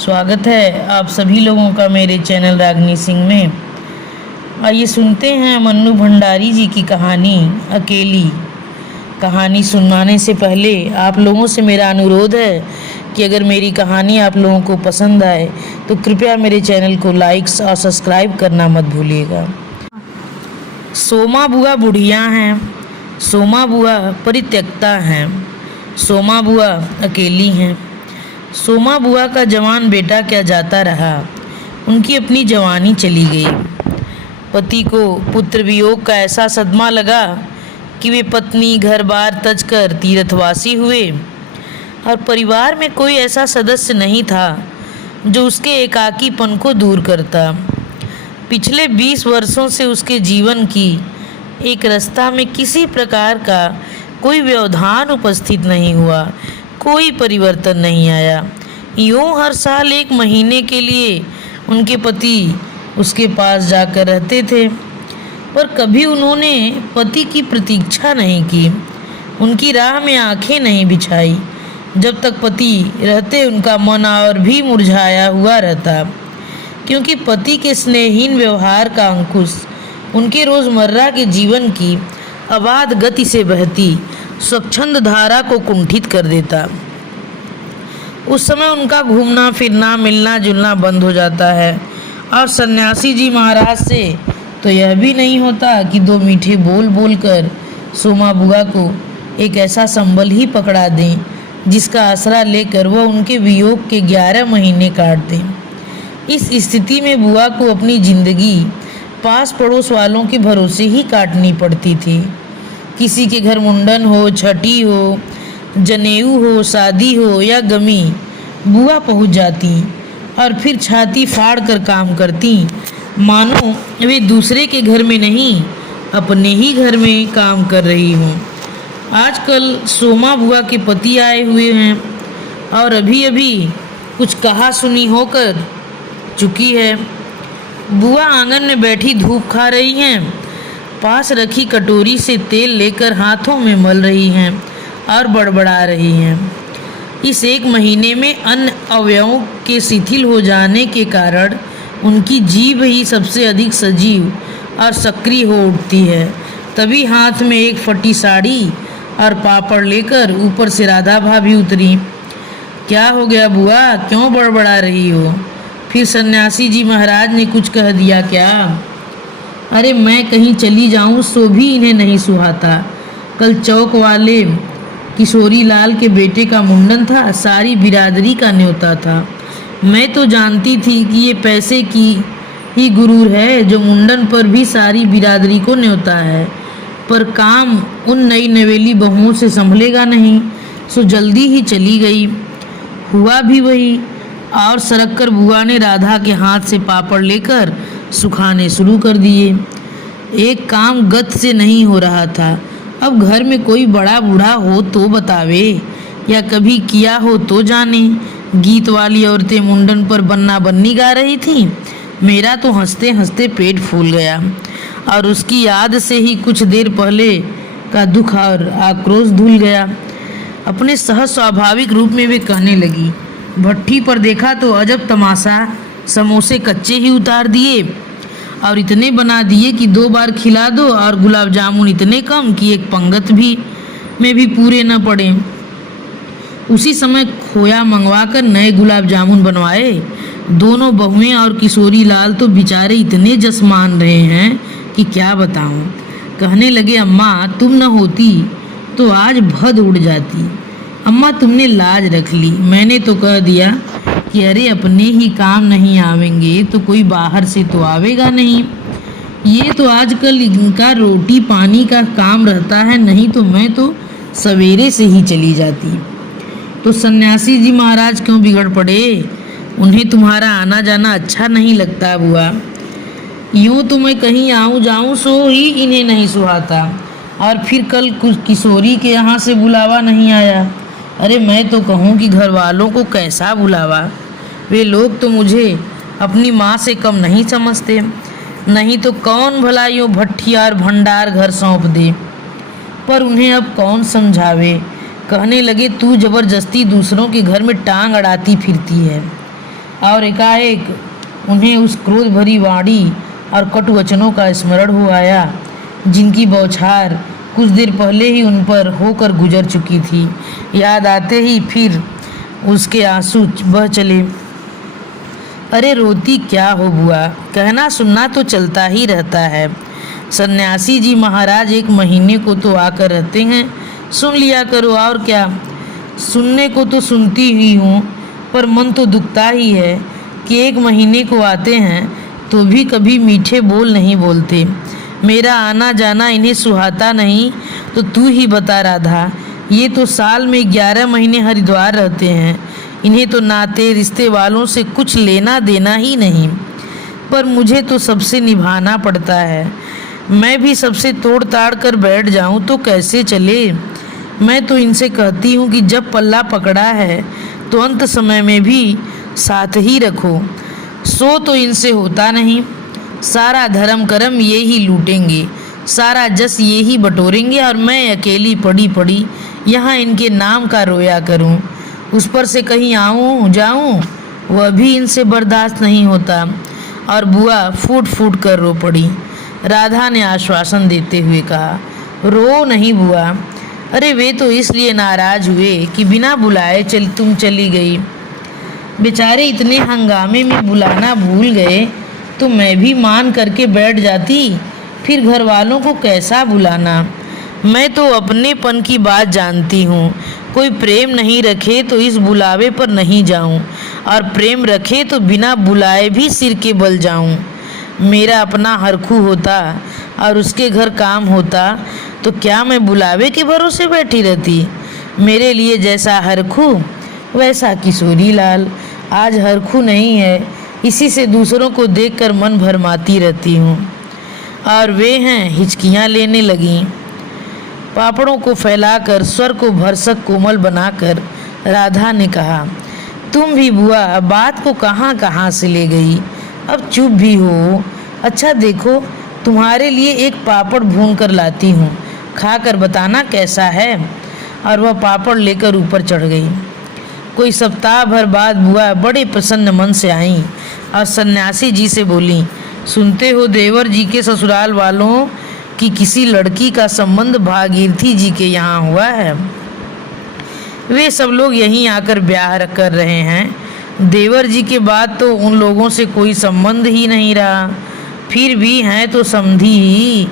स्वागत है आप सभी लोगों का मेरे चैनल रागनी सिंह में। आइए सुनते हैं मन्नू भंडारी जी की कहानी अकेली। कहानी सुनाने से पहले आप लोगों से मेरा अनुरोध है कि अगर मेरी कहानी आप लोगों को पसंद आए तो कृपया मेरे चैनल को लाइक्स और सब्सक्राइब करना मत भूलिएगा। सोमा बुआ बुढ़िया हैं, सोमा बुआ परित्यक्ता हैं, सोमा बुआ अकेली हैं। सोमा बुआ का जवान बेटा क्या जाता रहा, उनकी अपनी जवानी चली गई। पति को पुत्र वियोग का ऐसा सदमा लगा कि वे पत्नी घर बार तज कर तीर्थवासी हुए और परिवार में कोई ऐसा सदस्य नहीं था जो उसके एकाकीपन को दूर करता। पिछले 20 वर्षों से उसके जीवन की एक रास्ता में किसी प्रकार का कोई व्यवधान उपस्थित नहीं हुआ, कोई परिवर्तन नहीं आया। यूँ हर साल 1 महीने के लिए उनके पति उसके पास जाकर रहते थे, पर कभी उन्होंने पति की प्रतीक्षा नहीं की, उनकी राह में आंखें नहीं बिछाई। जब तक पति रहते उनका मन और भी मुरझाया हुआ रहता, क्योंकि पति के स्नेहहीन व्यवहार का अंकुश उनके रोज़मर्रा के जीवन की अबाध गति से बहती स्वच्छंद धारा को कुंठित कर देता। उस समय उनका घूमना फिरना मिलना जुलना बंद हो जाता है और सन्यासी जी महाराज से तो यह भी नहीं होता कि 2 मीठे बोल बोलकर सोमा बुआ को एक ऐसा संबल ही पकड़ा दें जिसका आसरा लेकर वह उनके वियोग के 11 महीने काट दें। इस स्थिति में बुआ को अपनी जिंदगी पास पड़ोस वालों के भरोसे ही काटनी पड़ती थी। किसी के घर मुंडन हो, छठी हो, जनेऊ हो, शादी हो या गमी, बुआ पहुंच जाती और फिर छाती फाड़ कर काम करती, मानो वे दूसरे के घर में नहीं अपने ही घर में काम कर रही हों। आजकल सोमा बुआ के पति आए हुए हैं और अभी अभी कुछ कहा सुनी होकर चुकी है। बुआ आंगन में बैठी धूप खा रही हैं, पास रखी कटोरी से तेल लेकर हाथों में मल रही हैं और बड़बड़ा रही हैं। इस 1 महीने में अन्न अवयवों के शिथिल हो जाने के कारण उनकी जीभ ही सबसे अधिक सजीव और सक्रिय हो उठती है। तभी हाथ में एक फटी साड़ी और पापड़ लेकर ऊपर से राधा भाभी उतरी। क्या हो गया बुआ, क्यों बड़बड़ा रही हो? फिर सन्यासी जी महाराज ने कुछ कह दिया क्या? अरे मैं कहीं चली जाऊं सो भी इन्हें नहीं सुहाता। कल चौक वाले किशोरी लाल के बेटे का मुंडन था, सारी बिरादरी का न्योता था। मैं तो जानती थी कि ये पैसे की ही गुरूर है जो मुंडन पर भी सारी बिरादरी को न्योता है, पर काम उन नई नवेली बहुओं से संभलेगा नहीं, सो जल्दी ही चली गई। हुआ भी वही, और सरक कर बुआ ने राधा के हाथ से पापड़ लेकर सुखाने शुरू कर दिए। एक काम गत से नहीं हो रहा था। अब घर में कोई बड़ा बूढ़ा हो तो बतावे, या कभी किया हो तो जाने। गीत वाली औरतें मुंडन पर बन्ना बन्नी गा रही थीं। मेरा तो हंसते हंसते पेट फूल गया और उसकी याद से ही कुछ देर पहले का दुख और आक्रोश धुल गया। अपने सहज स्वाभाविक रूप में वे कहने लगी, भट्ठी पर देखा तो अजब तमाशा, समोसे कच्चे ही उतार दिए और इतने बना दिए कि 2 बार खिला दो, और गुलाब जामुन इतने कम कि एक पंगत में भी पूरे न पड़े। उसी समय खोया मंगवाकर नए गुलाब जामुन बनवाए। दोनों बहुएं और किशोरी लाल तो बेचारे इतने जस मान रहे हैं कि क्या बताऊं। कहने लगे, अम्मा तुम न होती तो आज भद उड़ जाती। अम्मा तुमने लाज रख ली। मैंने तो कह दिया कि अरे अपने ही काम नहीं आवेंगे तो कोई बाहर से तो आवेगा नहीं। ये तो आजकल इनका रोटी पानी का काम रहता है, नहीं तो मैं तो सवेरे से ही चली जाती। तो सन्यासी जी महाराज क्यों बिगड़ पड़े? उन्हें तुम्हारा आना जाना अच्छा नहीं लगता बुआ? यूँ तो मैं कहीं आऊँ जाऊँ सो ही इन्हें नहीं सुहाता, और फिर कल कुछ किशोरी के यहाँ से बुलावा नहीं आया। अरे मैं तो कहूँ कि घर वालों को कैसा बुलावा, वे लोग तो मुझे अपनी माँ से कम नहीं समझते। नहीं तो कौन भला यूँ भट्ठी और भंडार घर सौंप दे, पर उन्हें अब कौन समझावे। कहने लगे, तू जबरदस्ती दूसरों के घर में टांग अड़ाती फिरती है। और एकाएक उन्हें उस क्रोध भरी वाणी और कटु वचनों का स्मरण हो आया जिनकी बौछार कुछ देर पहले ही उन पर होकर गुजर चुकी थी। याद आते ही फिर उसके आंसू बह चले। अरे रोती क्या हो बुआ, कहना सुनना तो चलता ही रहता है। सन्यासी जी महाराज 1 महीने को तो आकर रहते हैं, सुन लिया करो। और क्या, सुनने को तो सुनती ही हूँ, पर मन तो दुखता ही है कि 1 महीने को आते हैं तो भी कभी मीठे बोल नहीं बोलते। मेरा आना जाना इन्हें सुहाता नहीं तो तू ही बता राधा, ये तो साल में 11 महीने हरिद्वार रहते हैं, इन्हें तो नाते रिश्ते वालों से कुछ लेना देना ही नहीं, पर मुझे तो सबसे निभाना पड़ता है। मैं भी सबसे तोड़ ताड़ कर बैठ जाऊं तो कैसे चले। मैं तो इनसे कहती हूँ कि जब पल्ला पकड़ा है तो अंत समय में भी साथ ही रखो। सो तो इनसे होता नहीं, सारा धर्म कर्म ये ही लूटेंगे, सारा जस ये ही बटोरेंगे और मैं अकेली पड़ी पड़ी यहाँ इनके नाम का रोया करूँ। उस पर से कहीं आऊँ जाऊँ वह भी इनसे बर्दाश्त नहीं होता। और बुआ फूट फूट कर रो पड़ी। राधा ने आश्वासन देते हुए कहा, रो नहीं बुआ, अरे वे तो इसलिए नाराज हुए कि बिना बुलाए तुम चली गई। बेचारे इतने हंगामे में बुलाना भूल गए तो मैं भी मान करके बैठ जाती, फिर घर वालों को कैसा बुलाना। मैं तो अपनेपन की बात जानती हूँ, कोई प्रेम नहीं रखे तो इस बुलावे पर नहीं जाऊँ, और प्रेम रखे तो बिना बुलाए भी सिर के बल जाऊँ। मेरा अपना हरखू होता और उसके घर काम होता तो क्या मैं बुलावे के भरोसे बैठी रहती। मेरे लिए जैसा हरखू वैसा किशोरी लाल। आज हरखू नहीं है, इसी से दूसरों को देखकर मन भरमाती रहती हूँ। और वे हैं हिचकियाँ लेने लगीं। पापड़ों को फैलाकर स्वर को भरसक कोमल बनाकर राधा ने कहा, तुम भी बुआ बात को कहाँ कहाँ से ले गई, अब चुप भी हो। अच्छा देखो, तुम्हारे लिए एक पापड़ भून कर लाती हूँ, खा कर बताना कैसा है। और वह पापड़ लेकर ऊपर चढ़ गई। कोई सप्ताह भर बाद बुआ बड़े प्रसन्न मन से आईं और सन्यासी जी से बोली, सुनते हो देवर जी के ससुराल वालों कि किसी लड़की का संबंध भागीरथी जी के यहाँ हुआ है। वे सब लोग यहीं आकर ब्याह कर रहे हैं। देवर जी के बाद तो उन लोगों से कोई संबंध ही नहीं रहा, फिर भी हैं तो समधी ही।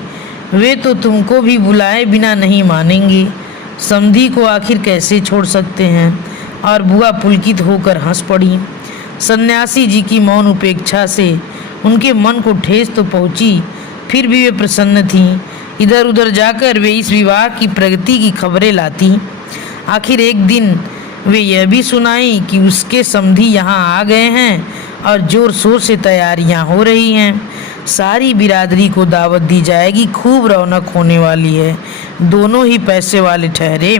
वे तो तुमको भी बुलाए बिना नहीं मानेंगे, समधी को आखिर कैसे छोड़ सकते हैं। और बुआ पुलकित होकर हंस पड़ी। सन्यासी जी की मौन उपेक्षा से उनके मन को ठेस तो पहुंची, फिर भी वे प्रसन्न थीं। इधर उधर जाकर वे इस विवाह की प्रगति की खबरें लाती। आखिर एक दिन वे यह भी सुनाई कि उसके समधी यहाँ आ गए हैं और जोर शोर से तैयारियां हो रही हैं। सारी बिरादरी को दावत दी जाएगी, खूब रौनक होने वाली है। दोनों ही पैसे वाले ठहरे।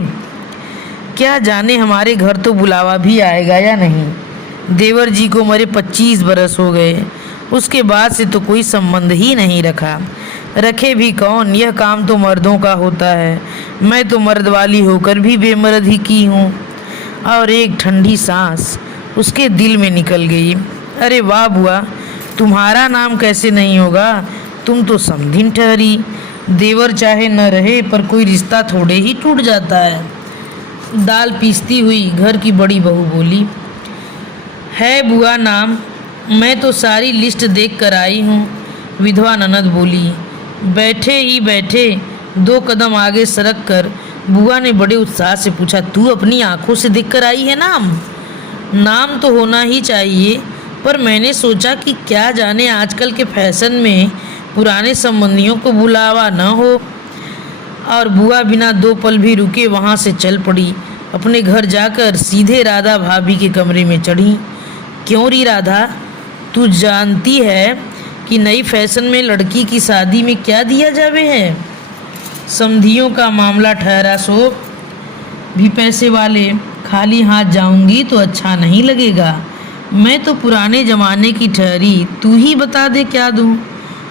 क्या जाने हमारे घर तो बुलावा भी आएगा या नहीं। देवर जी को मरे 25 बरस हो गए, उसके बाद से तो कोई संबंध ही नहीं रखा। रखे भी कौन, यह काम तो मर्दों का होता है। मैं तो मर्द वाली होकर भी बेमर्द ही की हूँ। और एक ठंडी सांस उसके दिल में निकल गई। अरे वाह बुआ, तुम्हारा नाम कैसे नहीं होगा, तुम तो समधिन ठहरी। देवर चाहे न रहे पर कोई रिश्ता थोड़े ही टूट जाता है। दाल पीसती हुई घर की बड़ी बहू बोली, है बुआ नाम, मैं तो सारी लिस्ट देख कर आई हूँ। विधवा ननद बोली। बैठे ही बैठे 2 कदम आगे सरक कर बुआ ने बड़े उत्साह से पूछा, तू अपनी आंखों से देख कर आई है नाम? नाम तो होना ही चाहिए, पर मैंने सोचा कि क्या जाने आजकल के फैशन में पुराने संबंधियों को बुलावा न हो। और बुआ बिना 2 पल भी रुके वहाँ से चल पड़ी। अपने घर जाकर सीधे राधा भाभी के कमरे में चढ़ी। क्यों री राधा, तू जानती है कि नई फैशन में लड़की की शादी में क्या दिया जावे है? समधियों का मामला ठहरा सो भी पैसे वाले, खाली हाथ जाऊंगी तो अच्छा नहीं लगेगा। मैं तो पुराने ज़माने की ठहरी, तू ही बता दे क्या दूं।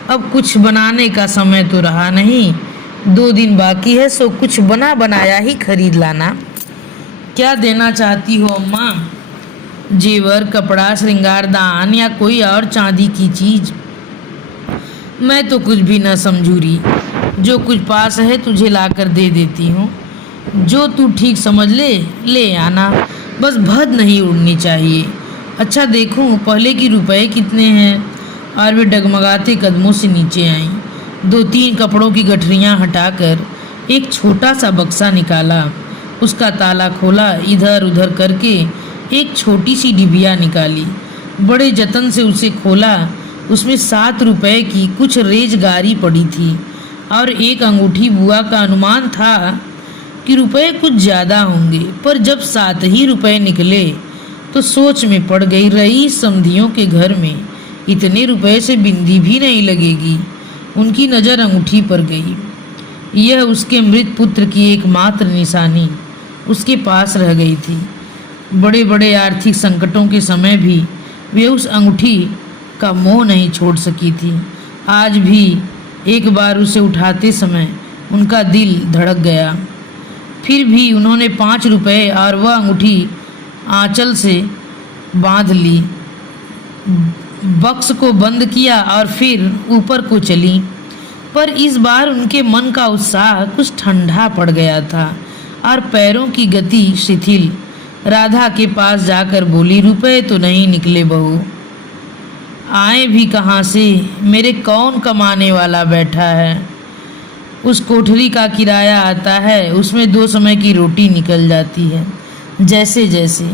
अब कुछ बनाने का समय तो रहा नहीं, 2 दिन बाकी है, सो कुछ बना बनाया ही खरीद लाना। क्या देना चाहती हो अम्मा? जेवर, कपड़ा, श्रृंगारदान या कोई और चांदी की चीज। मैं तो कुछ भी न समझूरी, जो कुछ पास है तुझे लाकर दे देती हूँ। जो तू ठीक समझ ले आना, बस भद नहीं उड़नी चाहिए। अच्छा देखूं पहले की रुपए कितने हैं। और वे डगमगाते कदमों से नीचे आईं। 2-3 कपड़ों की गठरियाँ हटाकर एक छोटा सा बक्सा निकाला, उसका ताला खोला, इधर उधर करके एक छोटी सी डिबिया निकाली, बड़े जतन से उसे खोला। उसमें 7 रुपए की कुछ रेजगारी पड़ी थी और एक अंगूठी। बुआ का अनुमान था कि रुपए कुछ ज़्यादा होंगे, पर जब 7 ही रुपए निकले तो सोच में पड़ गई। रईस समधियों के घर में इतने रुपए से बिंदी भी नहीं लगेगी। उनकी नज़र अंगूठी पर गई। यह उसके मृत पुत्र की एकमात्र निशानी उसके पास रह गई थी। बड़े बड़े आर्थिक संकटों के समय भी वे उस अंगूठी का मोह नहीं छोड़ सकी थी। आज भी एक बार उसे उठाते समय उनका दिल धड़क गया। फिर भी उन्होंने 5 रुपए और वह अंगूठी आंचल से बांध ली, बक्स को बंद किया और फिर ऊपर को चली। पर इस बार उनके मन का उत्साह कुछ ठंडा पड़ गया था और पैरों की गति शिथिल। राधा के पास जाकर बोली, रुपए तो नहीं निकले बहू। आए भी कहाँ से, मेरे कौन कमाने वाला बैठा है। उस कोठरी का किराया आता है, उसमें 2 समय की रोटी निकल जाती है जैसे जैसे।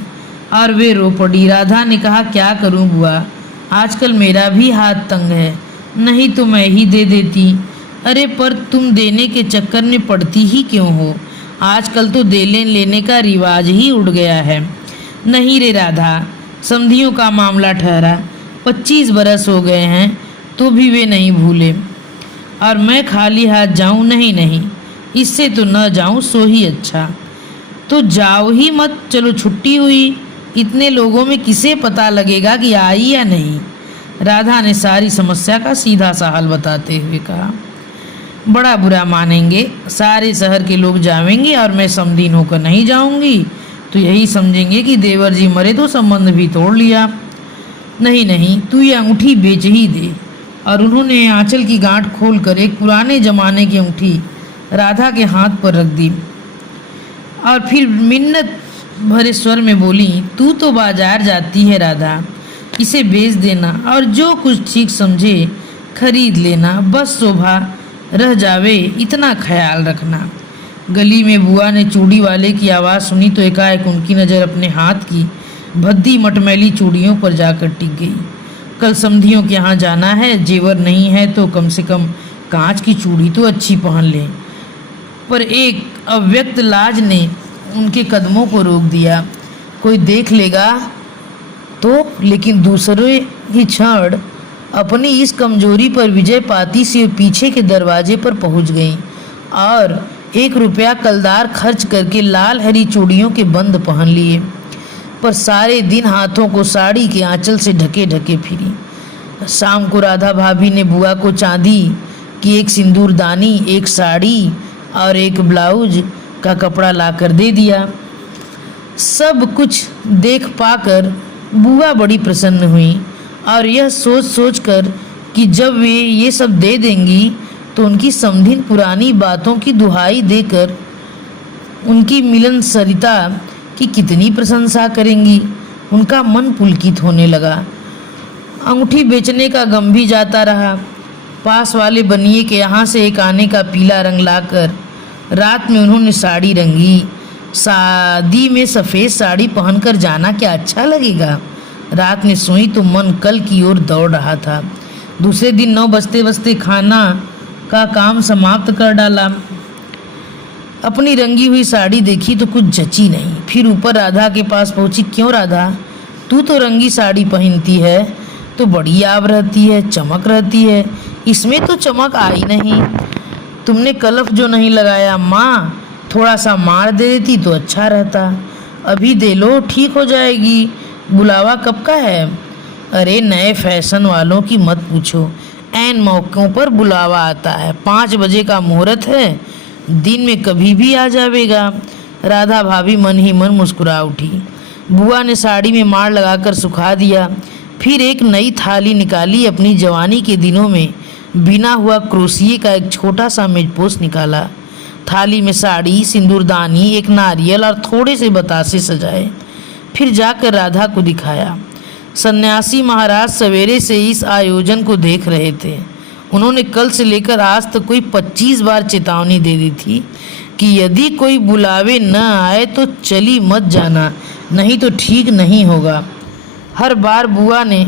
और वे रो पड़ी। राधा ने कहा, क्या करूं बुआ, आजकल मेरा भी हाथ तंग है, नहीं तो मैं ही दे देती। अरे पर तुम देने के चक्कर में पड़ती ही क्यों हो। आजकल तो देने लेने का रिवाज ही उड़ गया है। नहीं रे राधा, समधियों का मामला ठहरा, 25 बरस हो गए हैं तो भी वे नहीं भूले। और मैं खाली हाथ जाऊं? नहीं, इससे तो न जाऊं सो ही अच्छा। तो जाओ ही मत, चलो छुट्टी हुई, इतने लोगों में किसे पता लगेगा कि आई या नहीं। राधा ने सारी समस्या का सीधा सा हल बताते हुए कहा, बड़ा बुरा मानेंगे, सारे शहर के लोग जाएंगे और मैं समधीन होकर नहीं जाऊंगी तो यही समझेंगे कि देवर जी मरे तो संबंध भी तोड़ लिया। नहीं, तू ये अंगूठी बेच ही दे। और उन्होंने आंचल की गांठ खोलकर एक पुराने जमाने की अंगूठी राधा के हाथ पर रख दी और फिर मिन्नत भरे स्वर में बोली, तू तो बाजार जाती है राधा, इसे बेच देना और जो कुछ ठीक समझे खरीद लेना, बस शोभा रह जावे इतना ख्याल रखना। गली में बुआ ने चूड़ी वाले की आवाज़ सुनी तो एकाएक उनकी नज़र अपने हाथ की भद्दी मटमैली चूड़ियों पर जाकर टिक गई। कल समधियों के यहाँ जाना है, जेवर नहीं है तो कम से कम कांच की चूड़ी तो अच्छी पहन ले। पर एक अव्यक्त लाज ने उनके कदमों को रोक दिया। कोई देख लेगा तो, लेकिन दूसरे ही क्षण अपनी इस कमजोरी पर विजय पाती सी पीछे के दरवाजे पर पहुंच गई और 1 रुपया कलदार खर्च करके लाल हरी चूड़ियों के बंद पहन लिए। पर सारे दिन हाथों को साड़ी के आंचल से ढके ढके फिरी। शाम को राधा भाभी ने बुआ को चांदी की एक सिंदूरदानी, एक साड़ी और एक ब्लाउज का कपड़ा लाकर दे दिया। सब कुछ देख पाकर बुआ बड़ी प्रसन्न हुई और यह सोच सोच कर कि जब वे ये सब दे देंगी तो उनकी समधिन पुरानी बातों की दुहाई देकर उनकी मिलन सरिता की कितनी प्रशंसा करेंगी, उनका मन पुलकित होने लगा। अंगूठी बेचने का गम भी जाता रहा। पास वाले बनिए के यहाँ से एक आने का पीला रंग लाकर रात में उन्होंने साड़ी रंगी। शादी में सफ़ेद साड़ी पहनकर जाना क्या अच्छा लगेगा। रात में सोई तो मन कल की ओर दौड़ रहा था। दूसरे दिन 9 बजते बजते खाना का काम समाप्त कर डाला। अपनी रंगी हुई साड़ी देखी तो कुछ जची नहीं। फिर ऊपर राधा के पास पहुंची, क्यों राधा, तू तो रंगी साड़ी पहनती है तो बड़ी आव रहती है, चमक रहती है, इसमें तो चमक आई नहीं। तुमने कलफ जो नहीं लगाया, माँ थोड़ा सा मार दे देती तो अच्छा रहता। अभी दे लो, ठीक हो जाएगी। बुलावा कब का है? अरे नए फैशन वालों की मत पूछो, ऐन मौक़ों पर बुलावा आता है। 5 बजे का मुहूर्त है, दिन में कभी भी आ जाएगा। राधा भाभी मन ही मन मुस्कुरा उठी। बुआ ने साड़ी में मार लगाकर सुखा दिया। फिर एक नई थाली निकाली। अपनी जवानी के दिनों में बिना हुआ क्रोशिये का एक छोटा सा मेजपोश निकाला। थाली में साड़ी, सिंदूरदानी, एक नारियल और थोड़े से बतासे सजाए। फिर जाकर राधा को दिखाया। सन्यासी महाराज सवेरे से इस आयोजन को देख रहे थे। उन्होंने कल से लेकर आज तक कोई 25 बार चेतावनी दे दी थी कि यदि कोई बुलावे न आए तो चली मत जाना, नहीं तो ठीक नहीं होगा। हर बार बुआ ने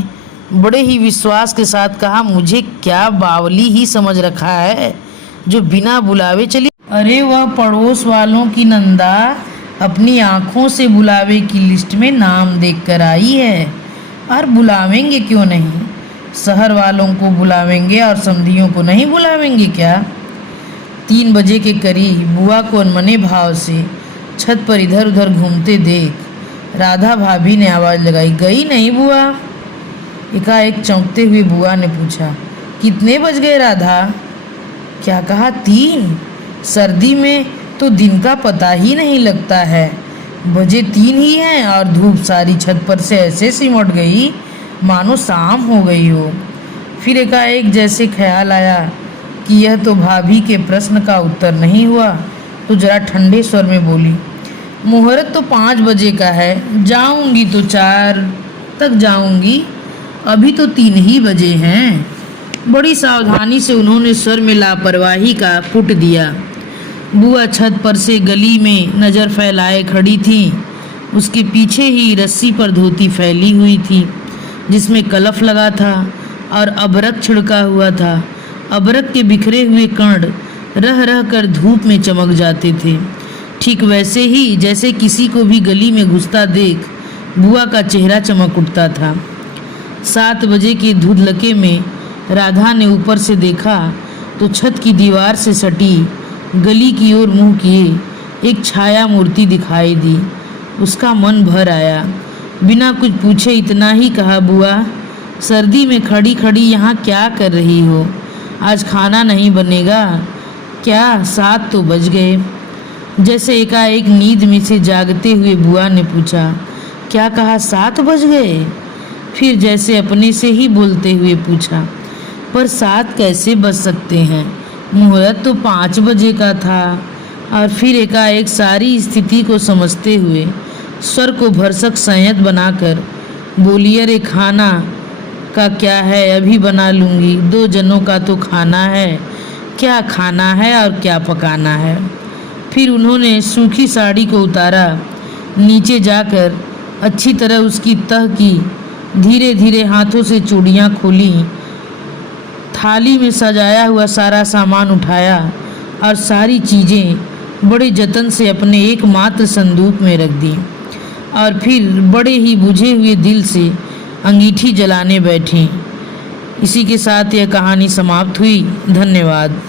बड़े ही विश्वास के साथ कहा, मुझे क्या बावली ही समझ रखा है जो बिना बुलावे चली। अरे वह पड़ोस वालों की नंदा अपनी आँखों से बुलावे की लिस्ट में नाम देख कर आई है, और बुलावेंगे क्यों नहीं। शहर वालों को बुलावेंगे और समधियों को नहीं बुलावेंगे क्या। 3 बजे के करीब बुआ को अनमने भाव से छत पर इधर उधर घूमते देख राधा भाभी ने आवाज़ लगाई, गई नहीं बुआ। एकाएक चौंकते हुए बुआ ने पूछा, कितने बज गए राधा। क्या कहा, 3? सर्दी में तो दिन का पता ही नहीं लगता है। बजे 3 ही हैं और धूप सारी छत पर से ऐसे सिमट गई मानो शाम हो गई हो। फिर एकाएक जैसे ख्याल आया कि यह तो भाभी के प्रश्न का उत्तर नहीं हुआ, तो जरा ठंडे स्वर में बोली, मुहूर्त तो 5 बजे का है, जाऊंगी तो 4 तक जाऊंगी, अभी तो 3 ही बजे हैं। बड़ी सावधानी से उन्होंने स्वर में लापरवाही का पुट दिया। बुआ छत पर से गली में नज़र फैलाए खड़ी थी। उसके पीछे ही रस्सी पर धोती फैली हुई थी जिसमें कलफ लगा था और अबरक छिड़का हुआ था। अबरक के बिखरे हुए कण रह रह कर धूप में चमक जाते थे, ठीक वैसे ही जैसे किसी को भी गली में घुसता देख बुआ का चेहरा चमक उठता था। 7 बजे के धुंधलके में राधा ने ऊपर से देखा तो छत की दीवार से सटी गली की ओर मुंह किए एक छाया मूर्ति दिखाई दी। उसका मन भर आया। बिना कुछ पूछे इतना ही कहा, बुआ सर्दी में खड़ी खड़ी यहाँ क्या कर रही हो, आज खाना नहीं बनेगा क्या, 7 तो बज गए। जैसे एकाएक नींद में से जागते हुए बुआ ने पूछा, क्या कहा, 7 बज गए। फिर जैसे अपने से ही बोलते हुए पूछा, पर 7 कैसे बज सकते हैं, मुहूर्त तो 5 बजे का था। और फिर एकाएक सारी स्थिति को समझते हुए स्वर को भरसक संयत बनाकर बोली, अरे खाना का क्या है, अभी बना लूँगी, 2 जनों का तो खाना है, क्या खाना है और क्या पकाना है। फिर उन्होंने सूखी साड़ी को उतारा, नीचे जाकर अच्छी तरह उसकी तह की, धीरे धीरे हाथों से चूड़ियाँ खोली, थाली में सजाया हुआ सारा सामान उठाया और सारी चीज़ें बड़े जतन से अपने एकमात्र संदूक में रख दी और फिर बड़े ही बुझे हुए दिल से अंगीठी जलाने बैठी। इसी के साथ यह कहानी समाप्त हुई। धन्यवाद।